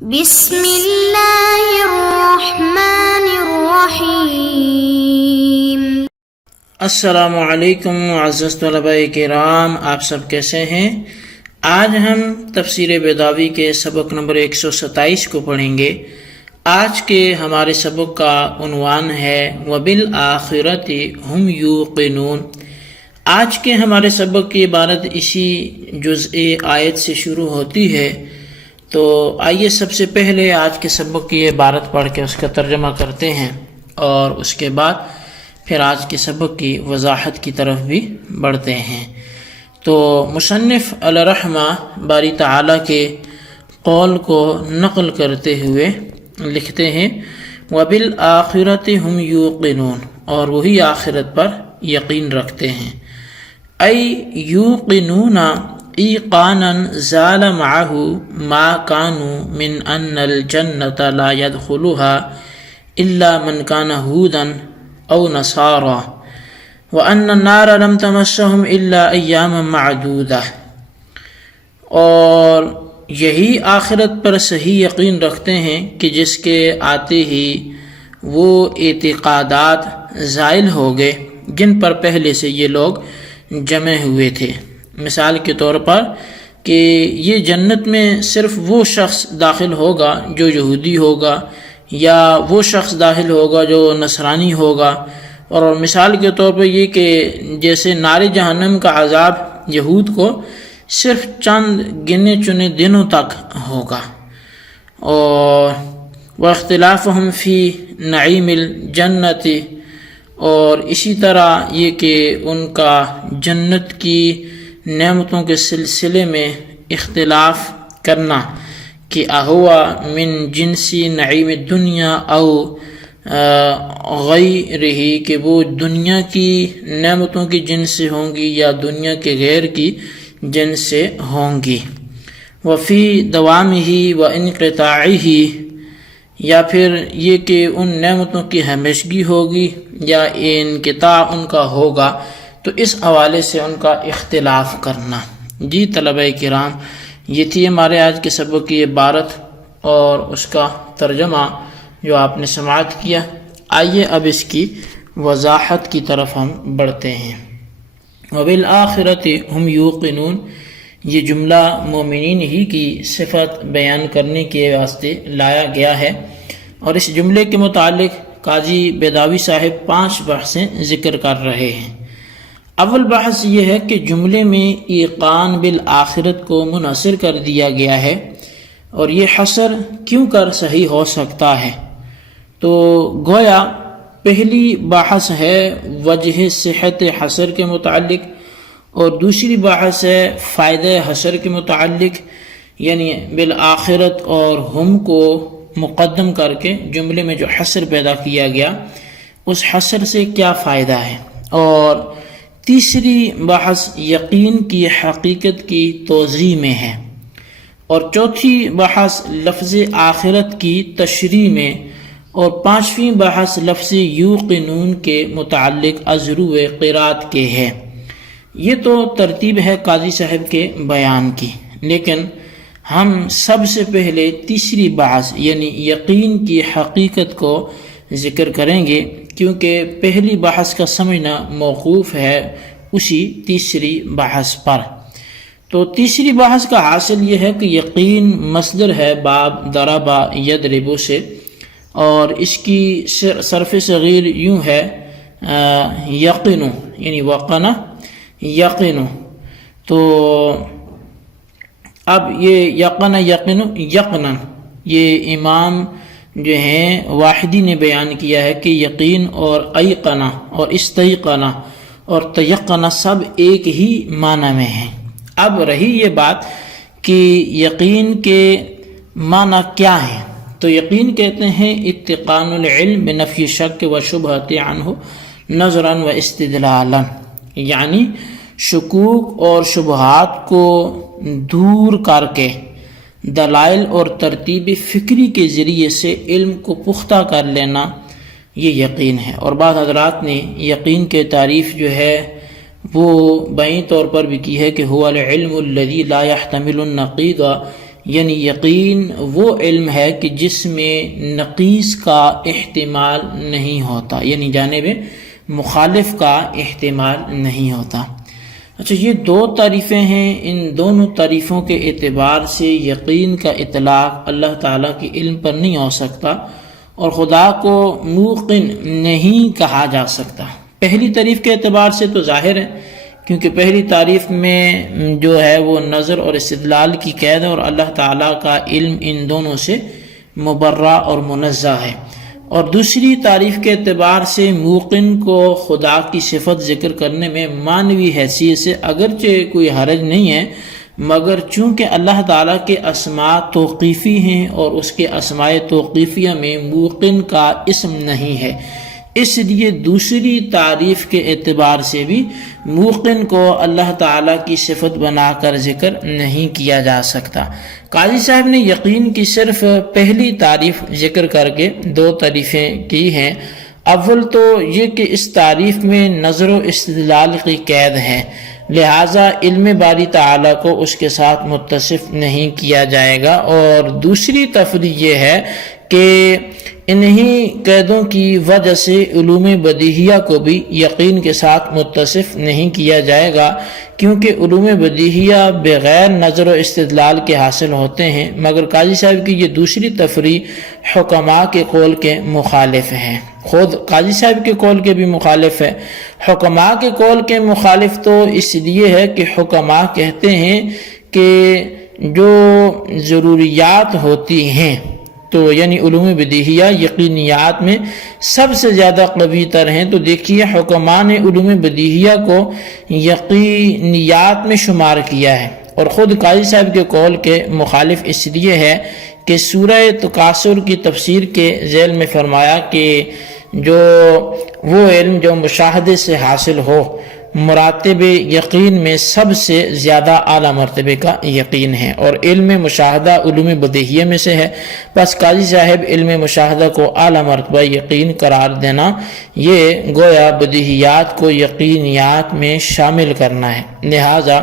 بسم اللہ الرحمن الرحیم۔ السلام علیکم معزز طلباء کرام، آپ سب کیسے ہیں؟ آج ہم تفسیر بیضاوی کے سبق نمبر 127 کو پڑھیں گے۔ آج کے ہمارے سبق کا عنوان ہے وَبِالْآخِرَةِ هُمْ يُوقِنُونَ۔ آج کے ہمارے سبق کی عبارت اسی جزء آیت سے شروع ہوتی ہے، تو آئیے سب سے پہلے آج کے سبق کی عبارت پڑھ کے اس کا ترجمہ کرتے ہیں، اور اس کے بعد پھر آج کے سبق کی وضاحت کی طرف بھی بڑھتے ہیں۔ تو مصنف الرحمہ باری تعالیٰ کے قول کو نقل کرتے ہوئے لکھتے ہیں وَبِالْآخِرَةِ هُمْ يُوقِنُونَ، اور وہی آخرت پر یقین رکھتے ہیں۔ ای یوقنون ایقانا زال معه ما كانوا من ان الجنة لا يدخلها الا من كان هودا او نصارى وان النار لم تمسهم الا ایاما معدودة، اور یہی آخرت پر صحیح یقین رکھتے ہیں کہ جس کے آتے ہی وہ اعتقادات زائل ہو گئے جن پر پہلے سے یہ لوگ جمع ہوئے تھے۔ مثال کے طور پر کہ یہ جنت میں صرف وہ شخص داخل ہوگا جو یہودی ہوگا، یا وہ شخص داخل ہوگا جو نصرانی ہوگا، اور مثال کے طور پر یہ کہ جیسے نار جہنم کا عذاب یہود کو صرف چند گنے چنے دنوں تک ہوگا، اور واختلافہم فی نعیم الجنت، اور اسی طرح یہ کہ ان کا جنت کی نعمتوں کے سلسلے میں اختلاف کرنا کہ اہوا من جنسی نعیم الدنیا او غیرہ، کہ وہ دنیا کی نعمتوں کی جنس سے ہوں گی یا دنیا کے غیر کی جنس سے ہوں گی۔ وفی دوامہ و انقطاعہ، یا پھر یہ کہ ان نعمتوں کی ہمیشگی ہوگی یا انقطاع ان کا ہوگا، تو اس حوالے سے ان کا اختلاف کرنا۔ جی طلبہ کرام، یہ تھی ہمارے آج کے سبق کی عبارت اور اس کا ترجمہ جو آپ نے سماعت کیا۔ آئیے اب اس کی وضاحت کی طرف ہم بڑھتے ہیں۔ وَبِالْآخِرَةِ هُمْ يُوقِنُونَ، یہ جملہ مومنین ہی کی صفت بیان کرنے کے واسطے لایا گیا ہے، اور اس جملے کے متعلق قاضی بیضاوی صاحب 5 بحثیں ذکر کر رہے ہیں۔ اول بحث یہ ہے کہ جملے میں ایقان بالآخرت کو منحصر کر دیا گیا ہے، اور یہ حصر کیوں کر صحیح ہو سکتا ہے؟ تو گویا پہلی بحث ہے وجہ صحت حصر کے متعلق، اور دوسری بحث ہے فائدہ حصر کے متعلق، یعنی بالآخرت اور ہم کو مقدم کر کے جملے میں جو حصر پیدا کیا گیا اس حصر سے کیا فائدہ ہے، اور تیسری بحث یقین کی حقیقت کی توضیح میں ہے، اور چوتھی بحث لفظ آخرت کی تشریح میں، اور پانچویں بحث لفظ یوقنون کے متعلق ازرو قرات کے ہے۔ یہ تو ترتیب ہے قاضی صاحب کے بیان کی، لیکن ہم سب سے پہلے تیسری بحث یعنی یقین کی حقیقت کو ذکر کریں گے، کیونکہ پہلی بحث کا سمجھنا موقوف ہے اسی تیسری بحث پر۔ تو تیسری بحث کا حاصل یہ ہے کہ یقین مصدر ہے باب ضربا یضرب سے، اور اس کی صرف صغیر یوں ہے یقین، یعنی وقنا یقین۔ تو اب یہ یقنا یہ امام جو ہیں واحدی نے بیان کیا ہے کہ یقین اور ایقنا اور استیقنا اور تیقنا سب ایک ہی معنی میں ہیں۔ اب رہی یہ بات کہ یقین کے معنی کیا ہیں، تو یقین کہتے ہیں اتقان العلم بنفی شک و شبہت عنہ نظرا و استدلالا، یعنی شکوک اور شبہات کو دور کر کے دلائل اور ترتیب فکری کے ذریعے سے علم کو پختہ کر لینا، یہ یقین ہے۔ اور بعض حضرات نے یقین کے تعریف جو ہے وہ بائیں طور پر بھی کی ہے کہ هو العلم الذي لا يحتمل النقيض، یعنی یقین وہ علم ہے کہ جس میں نقیص کا احتمال نہیں ہوتا، یعنی جانب مخالف کا احتمال نہیں ہوتا۔ اچھا، یہ دو تعریفیں ہیں، ان دونوں تعریفوں کے اعتبار سے یقین کا اطلاق اللہ تعالیٰ کے علم پر نہیں ہو سکتا اور خدا کو موقن نہیں کہا جا سکتا۔ پہلی تعریف کے اعتبار سے تو ظاہر ہے، کیونکہ پہلی تعریف میں جو ہے وہ نظر اور استدلال کی قید ہے، اور اللہ تعالیٰ کا علم ان دونوں سے مبرہ اور منزہ ہے۔ اور دوسری تعریف کے اعتبار سے موقن کو خدا کی صفت ذکر کرنے میں معنوی حیثیت سے اگرچہ کوئی حرج نہیں ہے، مگر چونکہ اللہ تعالیٰ کے اسماء توقیفی ہیں اور اس کے اسماء توقیفیہ میں موقن کا اسم نہیں ہے، اس لیے دوسری تعریف کے اعتبار سے بھی موقن کو اللہ تعالیٰ کی صفت بنا کر ذکر نہیں کیا جا سکتا۔ قاضی صاحب نے یقین کی صرف پہلی تعریف ذکر کر کے دو تعریفیں کی ہیں۔ اول تو یہ کہ اس تعریف میں نظر و استدلال کی قید ہے، لہٰذا علم باری تعالیٰ کو اس کے ساتھ متصف نہیں کیا جائے گا، اور دوسری تفریح یہ ہے کہ انہی قیدوں کی وجہ سے علوم بدیہیہ کو بھی یقین کے ساتھ متصف نہیں کیا جائے گا، کیونکہ علوم بدیہیہ بغیر نظر و استدلال کے حاصل ہوتے ہیں، مگر قاضی صاحب کی یہ دوسری تفریح حکماء کے قول کے مخالف ہے، خود قاضی صاحب کے قول کے بھی مخالف ہے۔ حکماء کے قول کے مخالف تو اس لیے ہے کہ حکماء کہتے ہیں کہ جو ضروریات ہوتی ہیں تو یعنی علوم بدیہیہ یقینیات میں سب سے زیادہ قوی تر ہیں، تو دیکھیے حکماء نے علوم بدیہیہ کو یقینیات میں شمار کیا ہے، اور خود قاضی صاحب کے قول کے مخالف اس لیے ہے کہ سورہ تکاثر کی تفسیر کے ذیل میں فرمایا کہ جو وہ علم جو مشاہدے سے حاصل ہو، مراتب یقین میں سب سے زیادہ اعلیٰ مرتبے کا یقین ہے، اور علم مشاہدہ علوم بدیہیہ میں سے ہے، بس قاضی صاحب علم مشاہدہ کو اعلیٰ مرتبہ یقین قرار دینا یہ گویا بدیہیات کو یقینیات میں شامل کرنا ہے۔ لہٰذا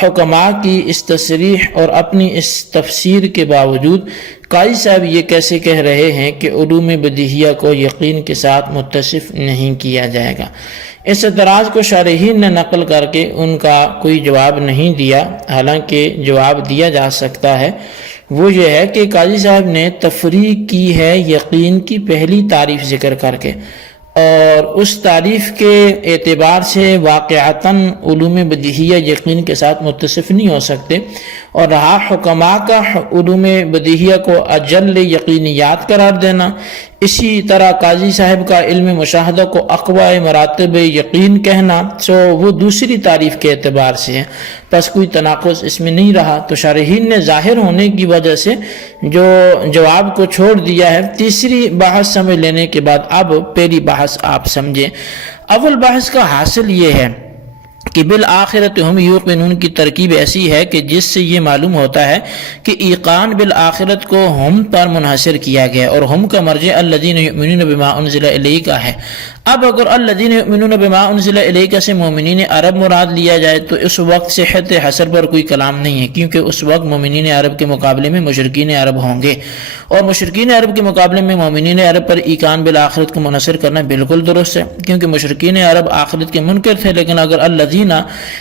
حکماء کی اس تصریح اور اپنی اس تفسیر کے باوجود قاضی صاحب یہ کیسے کہہ رہے ہیں کہ علوم بدیہیہ کو یقین کے ساتھ متصف نہیں کیا جائے گا؟ اس اعتراض کو شارحین نے نقل کر کے ان کا کوئی جواب نہیں دیا، حالانکہ جواب دیا جا سکتا ہے۔ وہ یہ ہے کہ قاضی صاحب نے تفریق کی ہے یقین کی پہلی تعریف ذکر کر کے، اور اس تعریف کے اعتبار سے واقعتاً علوم بدیہیہ یقین کے ساتھ متصف نہیں ہو سکتے، اور رہا حکماء کا علوم بدیہیہ کو اجل یقینیات قرار دینا، اسی طرح قاضی صاحب کا علم مشاہدہ کو اقوی مراتب یقین کہنا، سو وہ دوسری تعریف کے اعتبار سے ہے، پس کوئی تناقض اس میں نہیں رہا۔ تو شارحین نے ظاہر ہونے کی وجہ سے جو جواب کو چھوڑ دیا ہے، تیسری بحث سمجھ لینے کے بعد اب پہلی بحث آپ سمجھیں۔ اول بحث کا حاصل یہ ہے کہ بالآخرت ہم یوقنون کی ترکیب ایسی ہے کہ جس سے یہ معلوم ہوتا ہے کہ ایقان بالآخرت کو ہم پر منحصر کیا گیا، اور ہم کا مرجع الذین یؤمنون بما انزل الیک ہے۔ اب اگر الذین یؤمنون بما انزل الیک سے مومنین عرب مراد لیا جائے تو اس وقت صحت حصر پر کوئی کلام نہیں ہے، کیونکہ اس وقت مومنین عرب کے مقابلے میں مشرکین عرب ہوں گے، اور مشرکین عرب کے مقابلے میں مومنین عرب پر ایقان بالآخرت کو منحصر کرنا بالکل درست ہے، کیونکہ مشرکین عرب آخرت کے منکر تھے۔ لیکن اگر الذین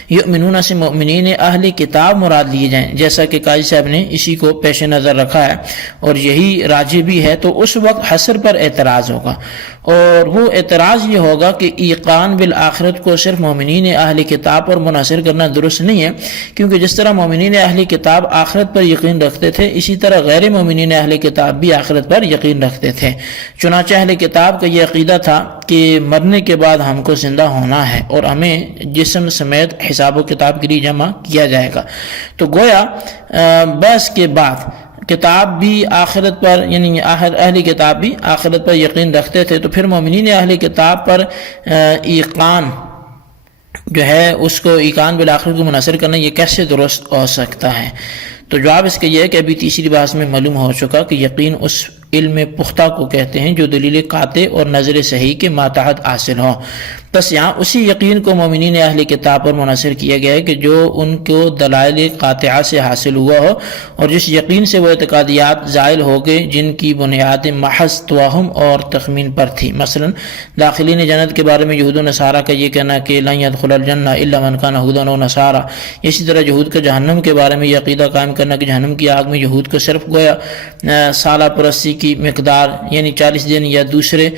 یؤمنون سے مومنین اہل کتاب مراد لیے جائیں، جیسا کہ قاضی صاحب نے اسی کو پیش نظر رکھا ہے اور یہی راجح بھی ہے، تو اس وقت حصر پر اعتراض ہوگا، اور وہ اعتراض یہ ہوگا کہ ایقان بالآخرت کو صرف مومنین اہل کتاب پر منحصر کرنا درست نہیں ہے، کیونکہ جس طرح مومنین اہل کتاب آخرت پر یقین رکھتے تھے، اسی طرح غیر مومنین اہل کتاب بھی آخرت پر یقین رکھتے تھے۔ چنانچہ اہل کتاب کا یہ عقیدہ تھا کہ مرنے کے بعد ہم کو زندہ ہونا ہے اور ہمیں جسم سمیت حساب و کتاب کے لیے جمع کیا جائے گا۔ تو گویا بس کے بعد کتاب بھی آخرت پر، یعنی اہل کتاب بھی آخرت پر یقین رکھتے تھے، تو پھر مومنین اہل کتاب پر ایقان جو ہے اس کو ایقان بالآخرت کو منحصر کرنا یہ کیسے درست ہو سکتا ہے؟ تو جواب اس کا یہ ہے کہ ابھی تیسری بحث میں معلوم ہو چکا کہ یقین اس علم پختہ کو کہتے ہیں جو دلیل قاطع اور نظر صحیح کے ماتحت حاصل ہوں۔ بس یہاں اسی یقین کو مومنین اہل کتاب پر منحصر کیا گیا ہے کہ جو ان کو دلائل قاطعہ سے حاصل ہوا ہو، اور جس یقین سے وہ اعتقادیات زائل ہو گئے جن کی بنیاد محض توہم اور تخمین پر تھی۔ مثلا داخلین جنت کے بارے میں یہود و نصارہ کا یہ کہنا کہ لن يدخل الجنہ الا من کان ہودن و نصارہ، اسی طرح یہود کا جہنم کے بارے میں یہ عقیدہ قائم کرنا کہ جہنم کی آگ میں یہود کو صرف گویا سالہ پرستی کی مقدار یعنی 40 دن یا دوسرے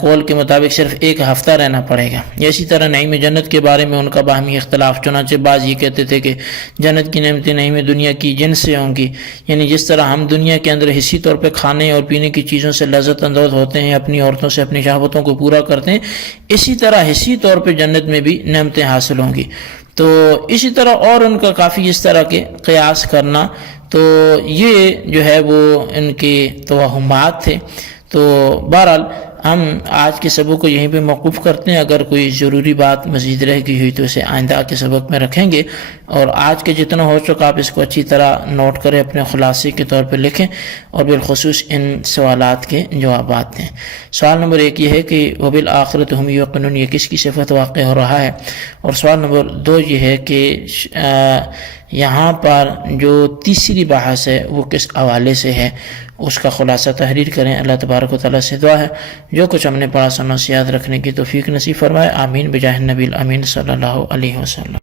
قول کے مطابق صرف ایک ہفتہ رہنا پڑے گا۔ اسی طرح نعیم جنت کے بارے میں ان کا باہمی اختلاف، چنانچہ بعض یہ کہتے تھے کہ جنت کی نعمتیں نعیم دنیا کی جنس سے ہوں گی، یعنی جس طرح ہم دنیا کے اندر حصی طور پہ کھانے اور پینے کی چیزوں سے لذت اندوز ہوتے ہیں، اپنی عورتوں سے اپنی شہوتوں کو پورا کرتے ہیں، اسی طرح حصی طور پہ جنت میں بھی نعمتیں حاصل ہوں گی۔ تو اسی طرح اور ان کا کافی اس طرح کے قیاس کرنا، تو یہ جو ہے وہ ان کے توہمات تھے۔ تو بہرحال ہم آج کے سبق کو یہیں پہ موقوف کرتے ہیں۔ اگر کوئی ضروری بات مزید رہ گئی ہوئی تو اسے آئندہ کے سبق میں رکھیں گے، اور آج کے جتنا ہو چکا آپ اس کو اچھی طرح نوٹ کریں، اپنے خلاصے کے طور پہ لکھیں، اور بالخصوص ان سوالات کے جوابات دیں۔ سوال نمبر 1 یہ ہے کہ وبالآخرۃ هم یوقنون، یہ کس کی صفت واقع ہو رہا ہے؟ اور سوال نمبر 2 یہ ہے کہ یہاں پر جو تیسری بحث ہے وہ کس حوالے سے ہے، اس کا خلاصہ تحریر کریں۔ اللہ تبارک و تعالیٰ سے دعا ہے جو کچھ ہم نے پڑھا سنا سے یاد رکھنے کی توفیق نصیب فرمائے، آمین بجاہ النبی الامین صلی اللہ علیہ وسلم۔